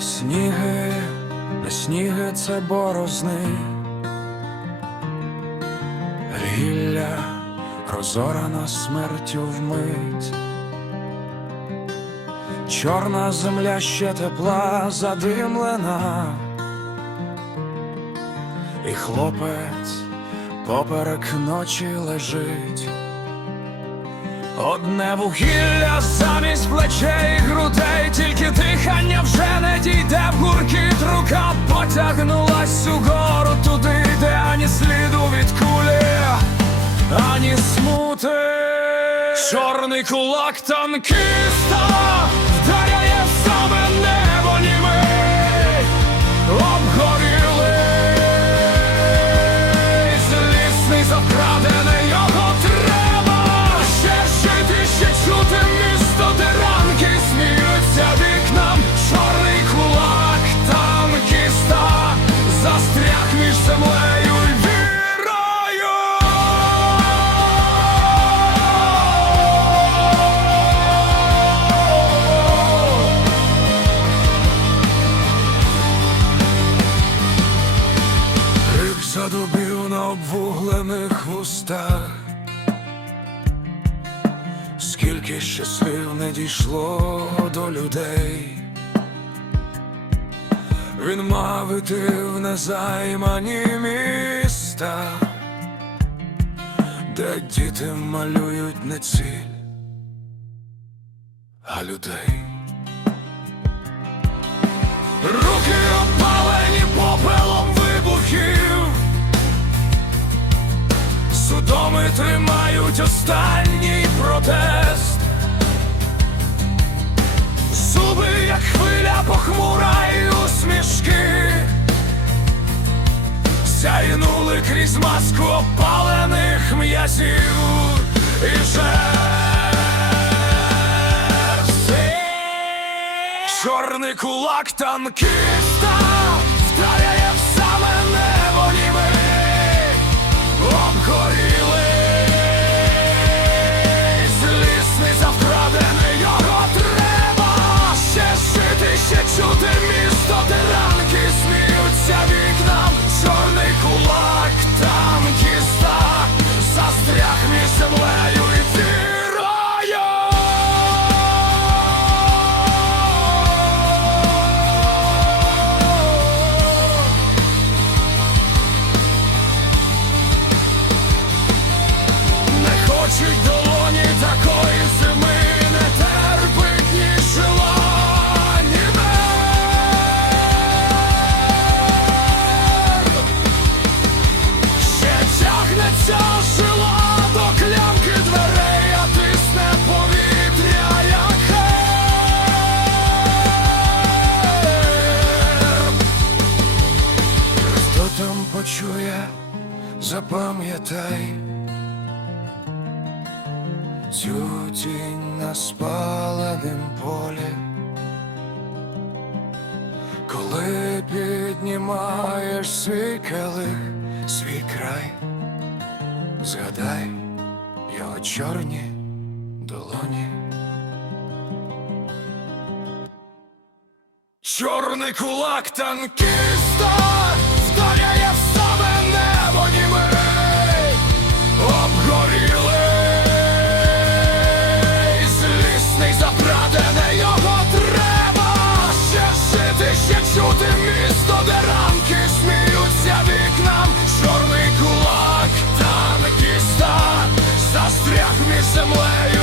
Сніги, не сніги це борозни, гілля розорана смертю вмить, чорна земля ще тепла задимлена, і хлопець поперек ночі лежить. Одне вугілля замість плечей грудей, тільки дихання вже не дійде. В гуркіт рука потягнулась угору. Туди, де ані сліду від кулі, ані смути. Чорний кулак танкіста задубів на обвуглених вустах, скільки ще слів не дійшло до людей, він мав іти в незаймані міста, де діти малюють не ціль, а людей. Судоми тримають останній протест. Зуби, як хвиля похмура і усмішки, сяйнули крізь маску опалених м'язів і жертв. Чорний кулак танкіста вдаряє землею. Не хочуть долоні такої зими, не терпить ні тягнеться запам'ятай цю тінь на спаленім полі, коли піднімаєш свій келих, свій край, згадай його чорні долоні. Чорний кулак танкіста somewhere